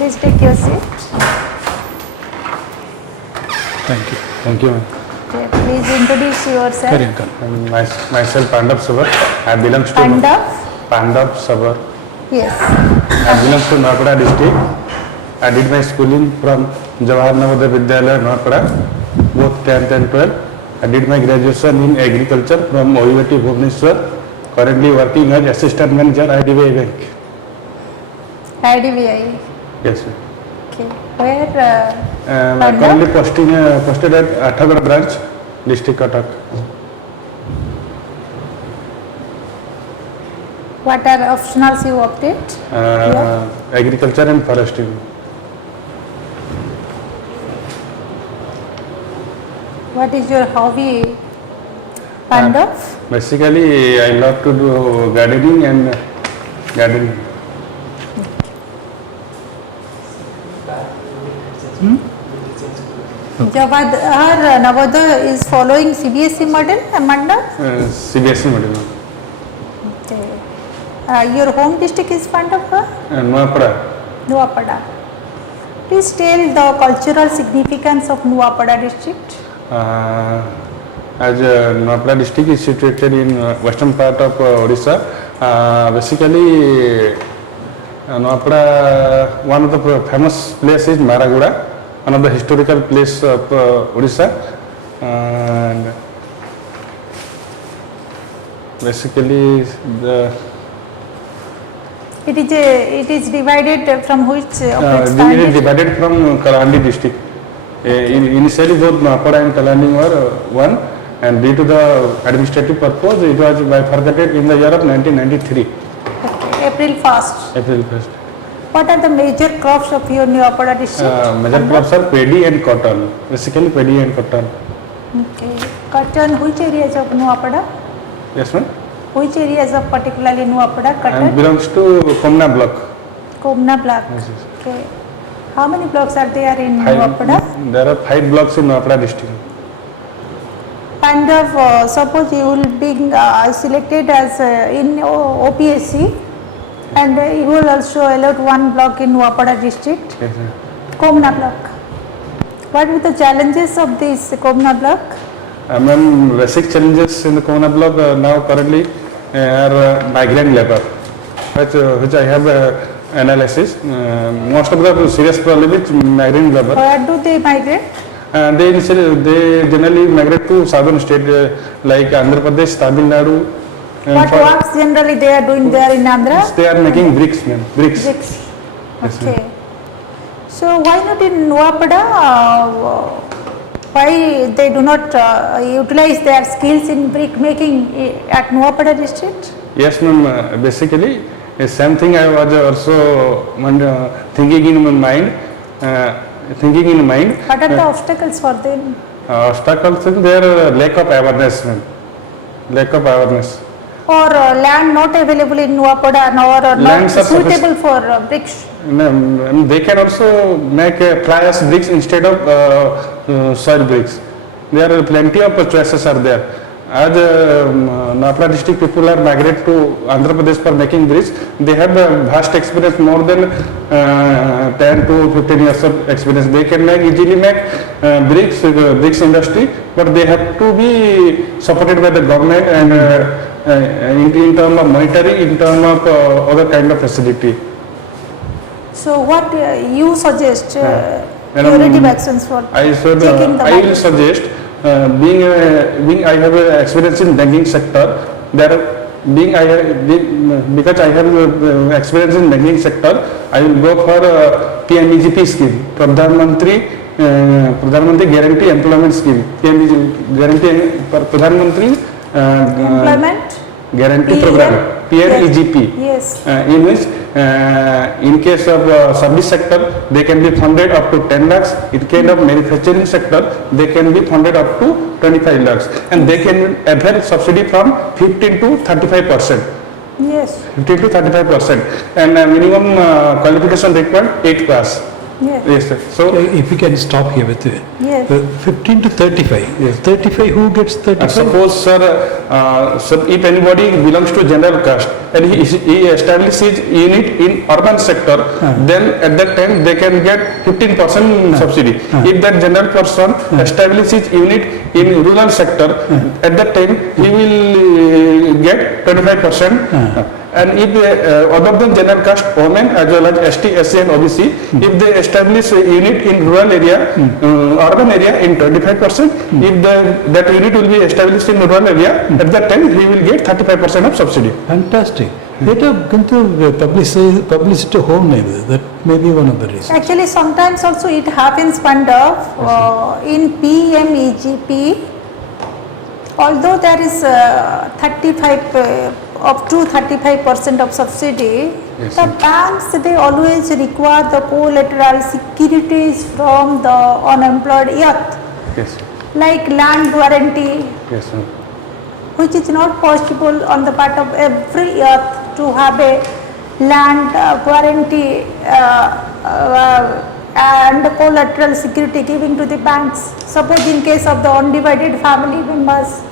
Please take your seat. Thank you. Thank you, ma'am. Okay, please introduce yourself. Very welcome. Myself, PANDAB SABAR. I belong to PANDAB? PANDAB SABAR. Yes. I belong to Noida district. I did my schooling from Jawahar Navodaya Vidyalaya, Noida, both 10th and 12th. I did my graduation in agriculture from OAS Bhubaneswar. Currently working as assistant manager IDBI Bank. IDBI. Yes, sir. Okay. Where? I currently posted at Athagar branch, district Cuttack. What are optionals you opted? Agriculture and forestry. What is your hobby? PANDAB? Basically, I love to do gardening and gardening. Jawahar Navodaya is following CBSE model, Amanda? CBSE model. Okay. Your home district is PANDAB? Noida. Nuapada. Please tell the cultural significance of Nuapada district. As Noida district is situated in western part of Odisha, basically Noida, one of the famous places is Maraguda, one of the historical place of Odisha, and basically it is divided from which of its it is divided from Kalandi district. Initially both Noida and Kalandi were one, and due to the administrative purpose it was bifurcated in the year of 1993. Okay. April 1st. April 1st. What are the major crops of your Nuapada district? Major crops are paddy and cotton. Basically paddy and cotton. Okay. Cotton, which areas of Nuapada? Yes, ma'am. Which areas of particularly Nuapada cotton? And belongs to Komna block. Komna block. Yes, yes. Okay. How many blocks are there in Nuapada? There are 5 blocks in Noida district. And suppose you will be selected as in OPSC, and you will also allot 1 block in Nuapada district, Yes, sir. Komna block. What are the challenges of this Komna block? Ma'am, basic challenges in the Komna block now currently are migrant labor, which I have analysis. Most of the serious problem is migrant labor. Where do they migrate? They generally migrate to southern state like Andhra Pradesh, Tamil Nadu. What works generally they are doing there in Andhra? They are making bricks, ma'am. Bricks. Bricks. Yes, Okay. So why not in Nuapada? Why they do not utilize their skills in brick making at Nuapada district? Yes, ma'am. Basically, same thing I was also thinking in my mind. What are the obstacles for them? Obstacles in their lack of awareness, ma'am. Lack of awareness. Or land not available in Nuapada or not suitable for bricks? They can also make fly ash bricks instead of soil bricks. There are plenty of choices are there. As Noida district people are migrate to Andhra Pradesh for making bricks, they have a vast experience, more than 10 to 15 years of experience. They can easily make bricks industry, but they have to be supported by the government and in terms of monetary, in terms of other kind of facility. So what you suggest curative actions for taking the I will suggest being I have experience in banking sector. Because I have experience in banking sector, I will go for PMEGP scheme, Pradhan Mantri Guarantee Employment Scheme. Pradhan Mantri Employment Guarantee Program, PMEGP. Yes. In which in case of service sector, they can be funded up to 10 lakhs. In case of manufacturing sector, they can be funded up to 25 lakhs. And they can avail subsidy from 15 to 35%. Yes. 15 to 35%. And minimum qualification required 8 class. Yes. Yes, sir. So, If we can stop here with Yes. 15 to 35. Yes. 35, who gets 35? suppose, sir, if anybody belongs to general caste and he establishes unit in urban sector, then at that time they can get 15% subsidy. If that general person establishes unit in rural sector, at that time he will get 25%. And if other than general caste women as well as ST, SC and OBC, if they establish a unit in rural area, urban area in 25%, if that unit will be established in rural area, at that time he will get 35% of subsidy. Fantastic. Later, publicity home name. That may be one of the reasons. Actually, sometimes also it happens, PANDAB, in PMEGP, although there is 35 up to 35% of subsidy, Yes, the banks, they always require the collateral securities from the unemployed youth, Yes, like land guarantee, yes, sir. which is not possible on the part of every youth to have a land guarantee and collateral security giving to the banks. Suppose in case of the undivided family members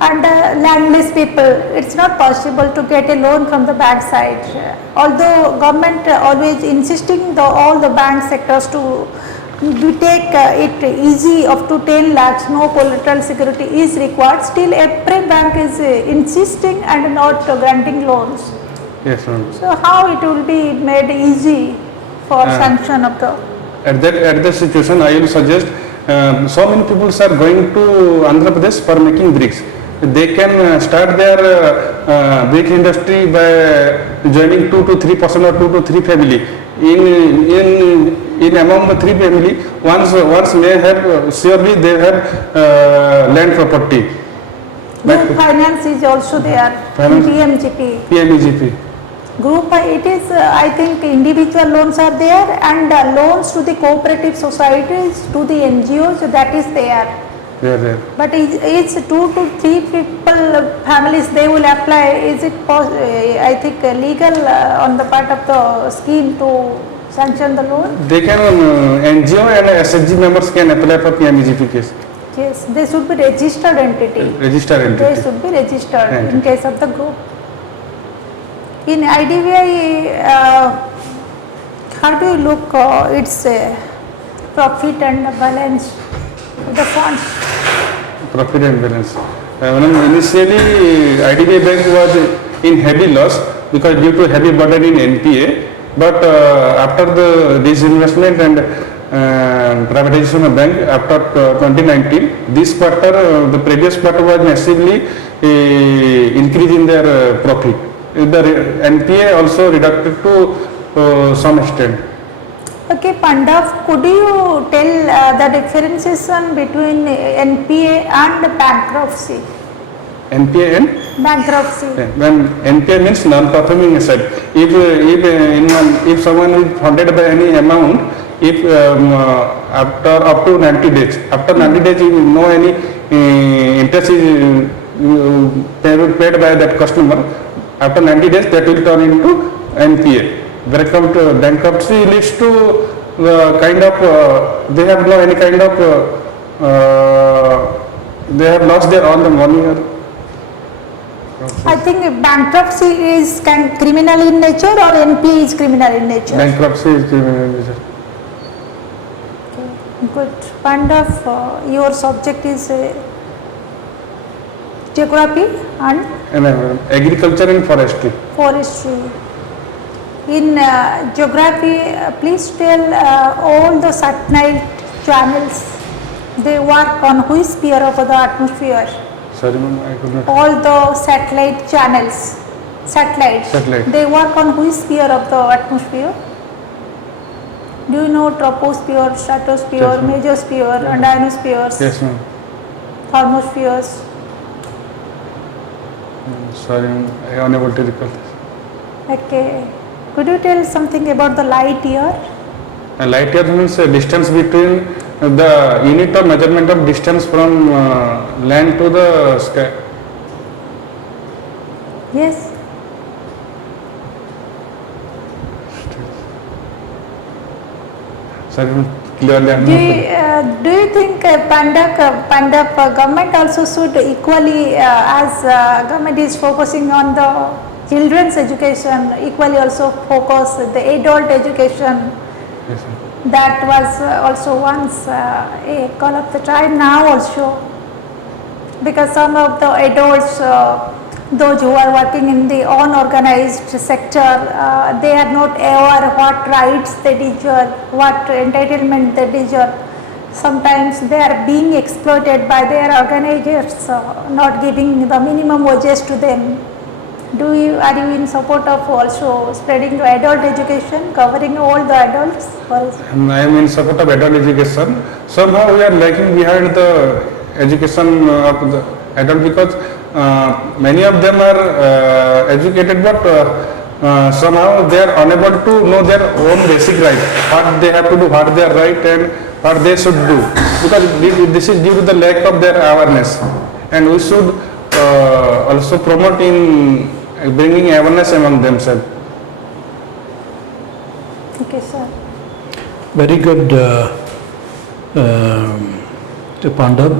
and landless people, it's not possible to get a loan from the bank side. Although government always insisting all the bank sectors to take it easy up to 10 lakhs, no collateral security is required, still every bank is insisting and not granting loans. Yes, ma'am. So how it will be made easy for sanction of the... At that situation, I will suggest so many people are going to Andhra Pradesh for making bricks. They can start their brick industry by joining 2 to 3% or 2 to 3 family. In among the 3 family, once may have surely they have land property. Group finance is also there in Finance. PMGP. Group, it is, I think individual loans are there and loans to the cooperative societies, to the NGOs, that is there. There. But it's 2 to 3 people, families, they will apply. Is it I think legal on the part of the scheme to sanction the loan? They can, NGO and SHG members can apply for PMGP case. Yes, they should be registered entity. Registered entity. They should be registered in Entity. case of the group. In IDBI, how do you look its profit and balance of the fund? Profit and balance. Initially, IDBI Bank was in heavy loss because due to heavy burden in NPA. But after the disinvestment and privatization of bank after 2019, this quarter, the previous quarter was massively increase in their profit. The NPA also reducted to some extent. Okay, PANDAB, could you tell the differentiation between NPA and bankruptcy? NPA and Bankruptcy. when NPA means non-performing asset. If someone is funded by any amount, if after up to 90 days, after 90 days you know any interest is paid by that customer, after 90 days that will turn into NPA. Bankruptcy leads to kind of they have no any kind of they have lost their all the money. I think bankruptcy is criminal in nature or NPA is criminal in nature? Bankruptcy is criminal in nature. Good. PANDAB, your subject is geography and Agriculture and forestry. forestry. In geography, please tell all the satellite channels, they work on which sphere of the atmosphere? Sorry, ma'am, I could not. All the satellite channels, satellites, Satellite. they work on which sphere of the atmosphere? Do you know troposphere, stratosphere, Yes, ma'am. mesosphere and ionospheres, Yes, ma'am. thermospheres? Sorry, ma'am, I am unable to recall this. Okay. Could you tell something about the light year? Light year means distance between the unit of measurement of distance from land to the sky. Yes. Sir, clearly I'm Do you think PANDAB government also should equally, as government is focusing on the children's education, equally also focus the adult education? Yes, sir. That was also once a call of the time, now also, because some of the adults, those who are working in the unorganized sector, they are not aware what rights they deserve, what entitlement they deserve. Sometimes they are being exploited by their organizers, not giving the minimum wages to them. Are you in support of also spreading the adult education, covering all the adults? And I am in support of adult education. Somehow we are lagging behind the education of the adult because many of them are educated, but somehow they are unable to know their own basic right, what they have to do, what they are right and what they should do, because this is due to the lack of their awareness, and we should also promote in bringing awareness among themselves. Okay, sir. Very good, PANDAB.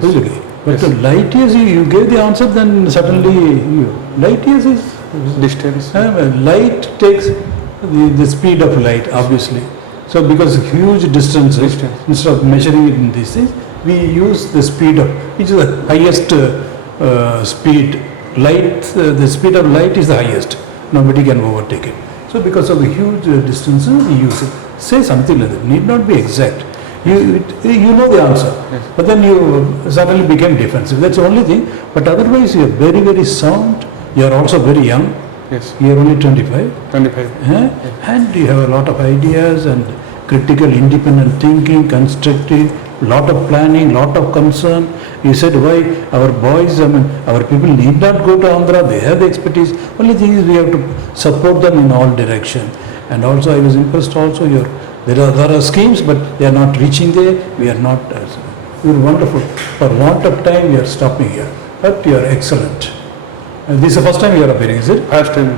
Really. But Yes. light years, you gave the answer, then suddenly light years is Distance. light takes the speed of light, obviously. So because huge distances, Distance. instead of measuring it in these things, we use the speed of, which is the highest speed. Light, the speed of light is the highest. Nobody can overtake it. So because of the huge distances, we use it. Say something like that. Need not be exact. You know the answer, Yes. but then you suddenly became defensive. That's the only thing. But otherwise, you are very, very sound. You are also very young. Yes. You are only 25. 25. And you have a lot of ideas and critical, independent thinking, constructive, lot of planning, lot of concern. You said why our boys, our people need not go to Andhra, they have the expertise. Only thing is we have to support them in all direction. And also I was impressed also there are schemes, but they are not reaching there. We are not, you are wonderful. For want of time we are stopping here. But you are excellent. This is the first time you are appearing, is it? First time.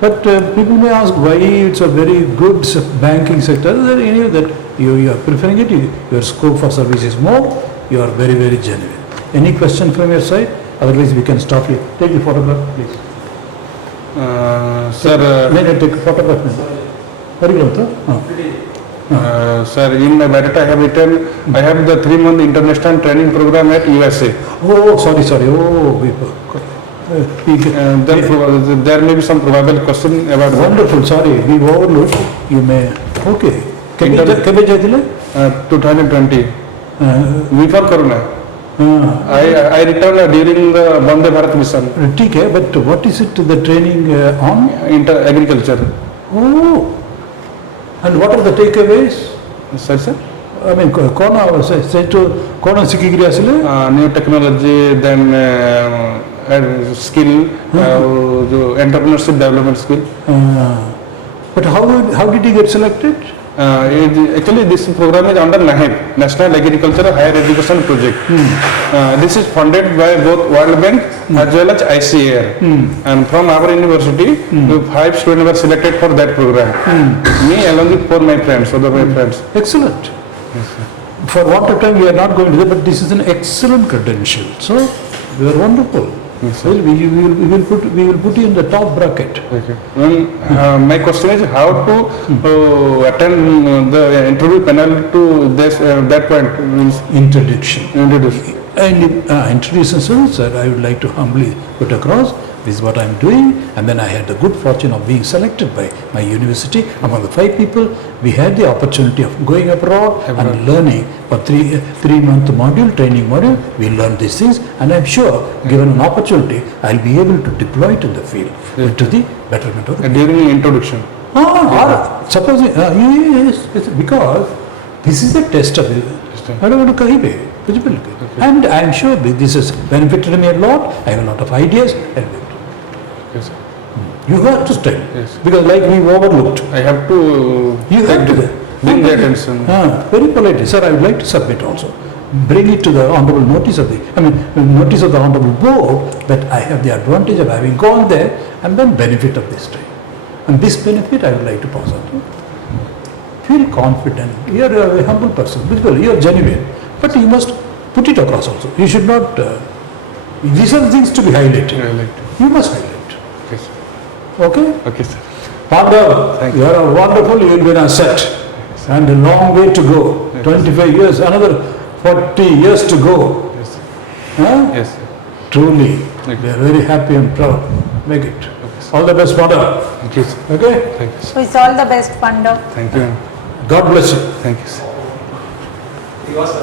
But people may ask why it's a very good banking sector. Is there any that you are preferring it? Your scope for service is more. You are very, very genuine. Any question from your side? Otherwise, we can stop here. Take the photograph, please. Sir, May I take a photograph? sir, in my biodata I have written, I have the 3-month international training program at USA. Oh, sorry. Oh, There may be some probable question about that. wonderful. Sorry, we overlooked. You may. Okay. कब जाइए? 2020, before Corona. I returned during the Vande Bharat mission, ठीक है. But what is it? The training on? agriculture. Oh. And what are the takeaways? Sir, sir? I mean, कौन सीखी गया असले? New technology, then skill, जो entrepreneurship development skill. But how did he get selected? Actually, this program is under NAHEP, National Agricultural Higher Education Project. This is funded by both World Bank as well as ICAR. And from our university, 5 students were selected for that program. Me along with 4 my friends, other my friends. Excellent. For want of time, we are not going to that, but this is an excellent credential. So, you are wonderful. Yes, sir. Well, we will put you in the top bracket. Okay. My question is how to attend the interview panel to this that point means Introduction. introduce. And introduction, sir, I would like to humbly put across, this is what I am doing, and then I had the good fortune of being selected by my university. Among the 5 people, we had the opportunity of going abroad and learning for 3-month module, training module. We learned these things, and I am sure, given an opportunity, I will be able to deploy it in the field to the betterment of the During introduction. Supposing, yes, because this is the test of it. I don't want to kahi pe, and I am sure this has benefited me a lot. I have a lot of ideas. Yes, sir. You have to study, Yes. because like we overlooked. I have to You have to bring the attention. Very politely, sir. I would like to submit also. Bring it to the honorable notice of notice of the honorable board that I have the advantage of having gone there and then benefit of this time. And this benefit I would like to pass on to. feel confident. You are a humble person, because you are genuine, but you must put it across also. You should not, these are the things to be highlighted. You must highlight. Okay, sir. Okay? Okay, sir. PANDAB, Thank you are a wonderful, you will be an asset. And a long way to go. 25 years, another 40 years to go. Yes, sir. Huh? Yes, sir. Truly, Okay. we are very happy and proud. Make it. Okay, sir. All the best, PANDAB. Thank you, sir. Okay? Thank you, sir. So it's all the best, PANDAB. Thank you. God bless you. Thank you, sir. You are, sir.